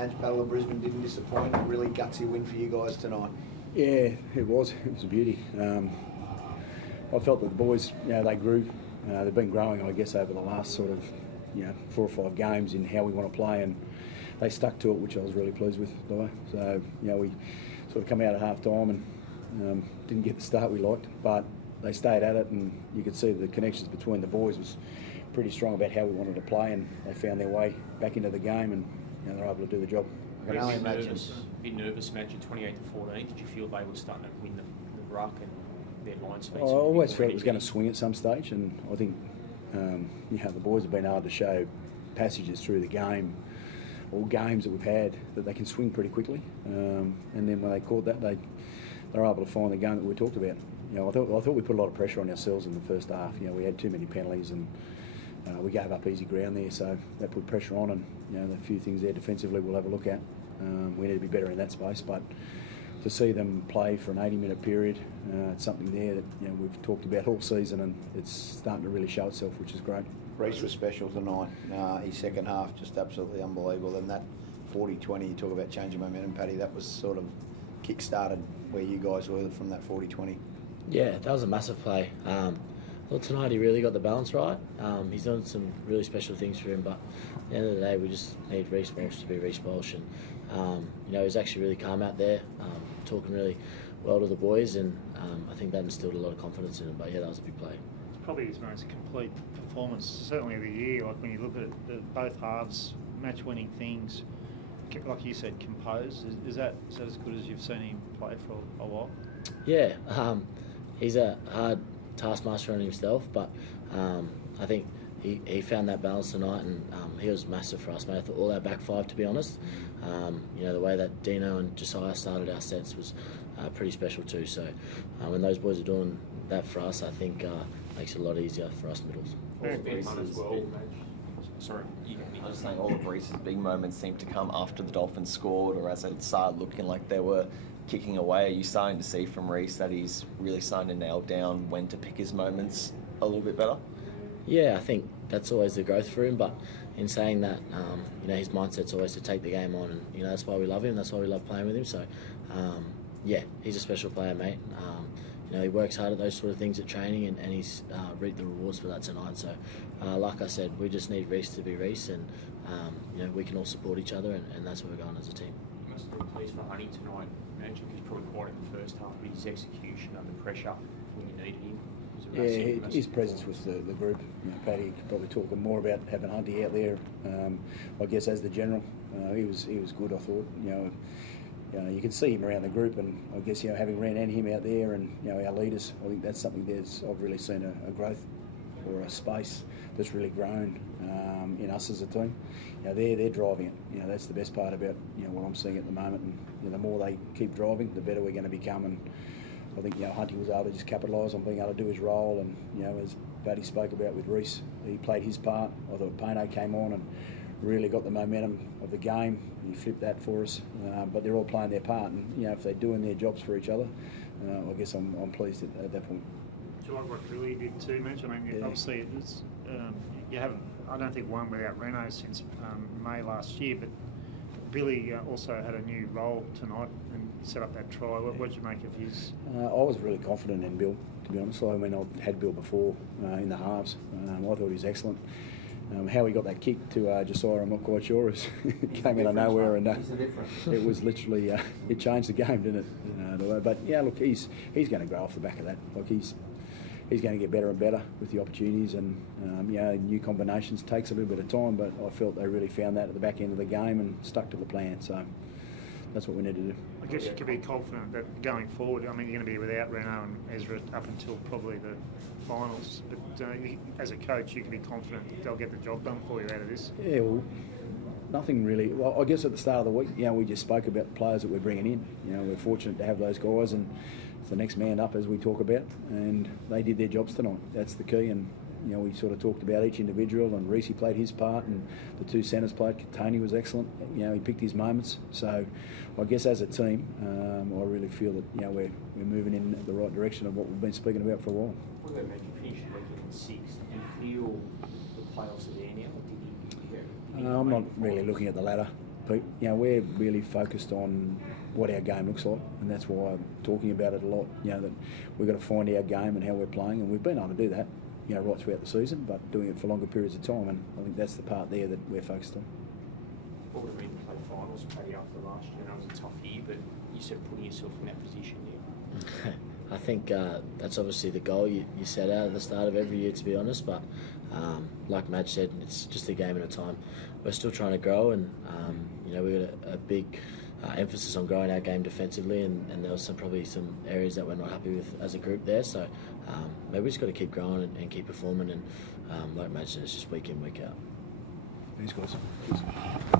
Madge, Battle of Brisbane didn't disappoint. A really gutsy win for you guys tonight. Yeah, it was. It was a beauty. I felt that the boys, they grew. They've been growing, I guess, over the last sort of, 4 or 5 games in how we want to play, and they stuck to it, which I was really pleased with. So, we sort of come out at half time and didn't get the start we liked, but they stayed at it, and you could see the connections between the boys was pretty strong about how we wanted to play, and they found their way back into the game, and they're able to do the job. I can only imagine. A bit nervous match at 28-14. Did you feel they were starting to win the ruck and their line speeds? I always felt it was going to swing at some stage, and I think the boys have been able to show passages through the game, all games that we've had, that they can swing pretty quickly. And then when they caught that, they're able to find the game that we talked about. I thought we put a lot of pressure on ourselves in the first half. We had too many penalties, and we gave up easy ground there, so that put pressure on. And a few things there defensively we'll have a look at. We need to be better in that space, but to see them play for an 80-minute period, it's something there that we've talked about all season, and it's starting to really show itself, which is great. Reece was special tonight. His second half just absolutely unbelievable. And that 40-20, you talk about changing momentum, Paddy, that was sort of kick-started where you guys were from that 40-20. Yeah, that was a massive play. Well, tonight he really got the balance right. He's done some really special things for him, but at the end of the day, we just need Reece Walsh to be Reece Walsh. And, he's actually really calm out there, talking really well to the boys, and I think that instilled a lot of confidence in him. But yeah, that was a big play. It's probably his most complete performance, certainly of the year. Like when you look at both halves, match-winning things, like you said, composed. Is that as good as you've seen him play for a while? Yeah, he's a hard taskmaster on himself, but I think he found that balance tonight, and he was massive for us, mate. I thought all our back five, to be honest. The way that Dino and Josiah started our sets was pretty special too. So when those boys are doing that for us, I think makes it a lot easier for us middles. Sorry. I was saying all of Reece's big moments seemed to come after the Dolphins scored, or as it started looking like they were kicking away. Are you starting to see from Reece that he's really starting to nail down when to pick his moments a little bit better? Yeah, I think that's always the growth for him, but in saying that, his mindset's always to take the game on, and that's why we love him, that's why we love playing with him. So, he's a special player, mate. He works hard at those sort of things at training, and he's reaped the rewards for that tonight. So, like I said, we just need Reece to be Reece, and we can all support each other, and that's where we're going as a team. You must have been pleased for Honey tonight. Magic is probably quiet in the first half, but his execution under pressure when you needed him. Yeah, his presence with the group. Paddy could probably talk more about having Hunty out there. I guess as the general, he was good. I thought. You can see him around the group, and I guess having Ren and him out there, and our leaders. I think that's something I've really seen a growth or a space that's really grown in us as a team. They're driving it. That's the best part about what I'm seeing at the moment. And the more they keep driving, the better we're going to become. And I think Hunty was able to just capitalise on being able to do his role, and as Paddy spoke about with Reece, he played his part. I thought Payne came on and really got the momentum of the game. He flipped that for us, but they're all playing their part, and if they're doing their jobs for each other, I guess I'm pleased at that point. Do you like what Billy did too, Mitch? Obviously, it's, you haven't. I don't think won without Reno since May last year, but Billy also had a new role tonight and set up that try. What did you make of his? I was really confident in Bill, to be honest. I had Bill before in the halves. I thought he was excellent. How he got that kick to Josiah, I'm not quite sure. It came out of nowhere, and it was literally it changed the game, didn't it? But look, he's going to grow off the back of that. Like he's going to get better and better with the opportunities, and new combinations takes a little bit of time. But I felt they really found that at the back end of the game and stuck to the plan. So that's what we need to do. I guess you can be confident that going forward, you're going to be without Reno and Ezra up until probably the finals. But as a coach, you can be confident that they'll get the job done for you out of this. Yeah, well, nothing really. Well, I guess at the start of the week, we just spoke about the players that we're bringing in. We're fortunate to have those guys, and it's the next man up, as we talk about, and they did their jobs tonight. That's the key, and we sort of talked about each individual, and Reece played his part, and the two centres played. Tony was excellent. He picked his moments. So I guess as a team, I really feel that we're moving in the right direction of what we've been speaking about for a while. What about Magic finishing in sixth? Do you feel the playoffs are there now? I'm not really looking at the ladder. Pete. We're really focused on what our game looks like, and that's why I'm talking about it a lot. That we've got to find our game and how we're playing, and we've been able to do that, right throughout the season, but doing it for longer periods of time, and I think that's the part there that we're focused on. What would it mean to play finals, Paddy, after last year? I know it was a tough year, but you said putting yourself in that position here. I think that's obviously the goal you set out at the start of every year, to be honest. But like Madge said, it's just a game at a time. We're still trying to grow, and we've got a big emphasis on growing our game defensively, and there was probably some areas that we're not happy with as a group there. So maybe we just got to keep growing and keep performing. And like Madge said, it's just week in, week out. Thanks, guys. Cheers.